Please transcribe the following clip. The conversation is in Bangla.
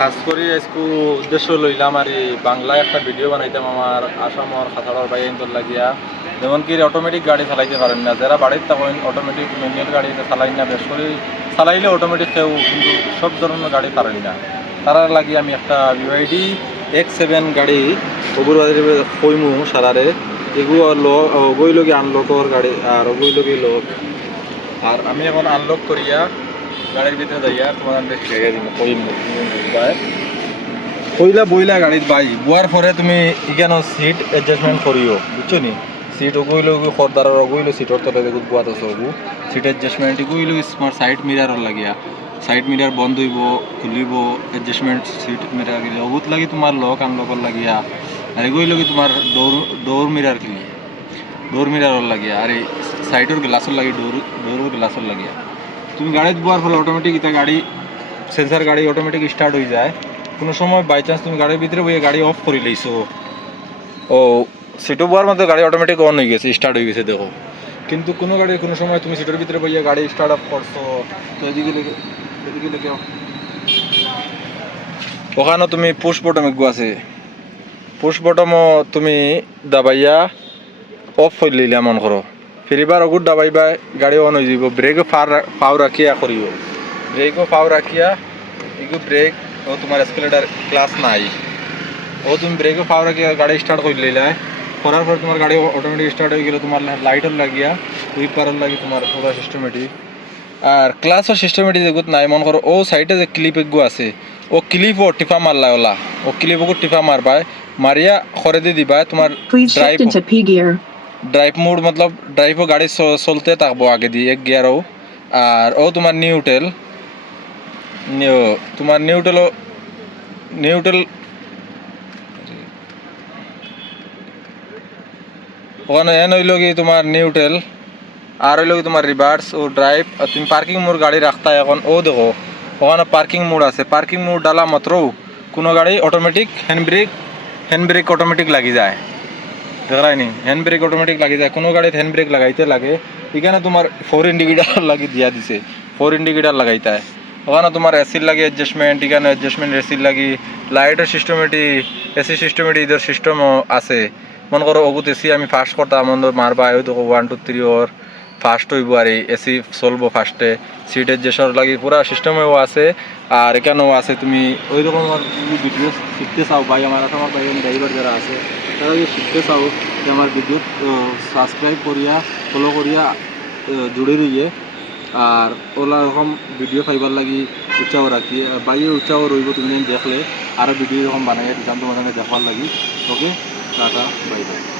খাস করে আজকু উদ্দেশ্য লইলাম আর বাংলায় একটা ভিডিও বানাইতাম আমার আসামর খাতাড়ার বাইন্তর লাগিয়া যেমন কি অটোমেটিক গাড়ি চালাইতে পারেন না, যারা বাড়ির তখন অটোমেটিক ম্যানুয়াল গাড়ি চালাই না, বেশ করে চালাইলে অটোমেটিক কেউ কিন্তু সব ধরনের গাড়ি পারেন না, তারা লাগিয়ে আমি একটা BYD X7 গাড়ি ওগুলো কইমু সারারে এগুলো ওগুই লগে আনলকর গাড়ি আর ওগুই লগে লোক আর আমি এখন আনলক করিয়া গাড়ির ভিতরে যাইয়া তোমার শিখাই দিব কইলা বইলা গাড়ির বাই বুয়ার পরে তুমি ইখানো সিট অ্যাডজাস্টমেন্ট করিও বুঝছো নি, সিট ওগুলো খরদারের ওগুলো সিটর তলে দেখুন বুয়াত আছে ওগু সিট অ্যাডজাস্টমেন্ট এগুলো তোমার সাইড মিরারর লাগিয়া সাইড মিরার বন্ধ হইব খুলিব অ্যাডজাস্টমেন্ট সিট মিরার গেলে ওগুত লাগি তোমার লক আনলকর লাগিয়া আর এগুলো কি তোমার ডোর মিরার কিনি ডোর মিরারর লাগিয়া আর এই সাইডর গ্লাসর লাগি ডোরের গ্লাসর লাগিয়া তুমি গাড়িত বোয়ার ফলে অটোমেটিক এটা গাড়ি সেন্সার গাড়ি অটোমেটিক স্টার্ট হয়ে যায়। কোনো সময় বাই চান্স তুমি গাড়ির ভিতরে বইয়ে গাড়ি অফ করে লইছো ও সিটও বোয়ার মধ্যে গাড়ি অটোমেটিক অন হয়ে গেছে স্টার্ট হয়ে গেছে দেখো, কিন্তু কোনো গাড়ি কোনো সময় তুমি সিটের ভিতরে বইয়ে গাড়ি স্টার্ট আপ করছো তো এদিকে লেগে ওখানে তুমি পুশ বটম এগু আছে পুশ বটমও তুমি দাবাইয়া অফ হয়ে লইলে মন করো ফিরিবার অগুর দাবাইবা গাড়ি অন হয়ে যাব, ব্রেকও পাও রাখিয়া করিও ব্রেকও পাও রাখিয়া এগু ব্রেক ও তোমার এসকেলেটার ক্লাস নাই ও তুমি ব্রেকও পাও রাখিয়া গাড়ি স্টার্ট করে লইলা করার পর তোমার গাড়ি অটোমেটিক স্টার্ট হয়ে গেলে তোমার লাইটর লাগিয়া উইপারর লাগি তোমার পুরো সিস্টেমেটিক আর ক্লাসও সিস্টেমেটিক এগুত নাই মন করো ও সাইডে যে ক্লিপ এগু আছে ও ক্লিপও টিপা মারলা ওলা ও ক্লিপও টিপা মারবাই মারিয়া খরে দিয়ে দিবা তোমার ড্রাইভ মোড মতলব ড্রাইভও গাড়ি চলতে থাকবো আগে দিয়ে এক গিয়ারও আর ও তোমার নিউট্রেল তোমার নিউট্রেল ওখানে এন হইল কি তোমার নিউট্রেল আর হইল কি তোমার রিভার্স ও ড্রাইভ আর তুমি পার্কিং মোড গাড়ি রাখতা এখন ও দেখো ওখানে পার্কিং মোড আছে, পার্কিং মোড ডালা মাত্রও কোনো গাড়ি অটোমেটিক হ্যান্ড ব্রেক অটোমেটিক লাগি যায় দেখলাইনি হ্যান্ড ব্রেক অটোমেটিক লাগি যায়, কোনো গাড়িতে হ্যান্ড ব্রেক লাগাইতে লাগে এখানে তোমার 4 ইন্ডিকেটার লাগি দিয়া দিছে 4 ইন্ডিকেটার লাগাইতে ওখানে তোমার এসির লাগে অ্যাডজাস্টমেন্ট এখানে অ্যাডজাস্টমেন্ট এসির লাগি লাইটের সিস্টেমেটিক এসি সিস্টেমেটিক ইদের সিস্টেমও আছে মনে করো ওগুত এসি আমি ফার্স্ট করতাম মারবা ওই দেখো 1 2 3 ওর ফার্স্ট হইব আর এসি চলবো ফার্স্টে সিট অ্যাডজাস্টার লাগি পুরা সিস্টেমেও আছে আর এখানেও আছে তুমি ওই রকম আমার ভিডিও শিখতে চাও ভাই আমার ভাই ড্রাইভার যারা আছে তারা যদি শিখতে চাও যে আমার ভিডিও সাবস্ক্রাইব করিয়া ফলো করিয়া জুড়ে দিয়ে আর ওলা এরকম ভিডিও পাইবার লাগি উৎসাহ রাখি বাইরে উৎসাহ রইব তুমি দেখলে আরও ভিডিও এরকম বানাই দিতাম তোমার দেখবার লাগি ওকে টাটা বাই বাই।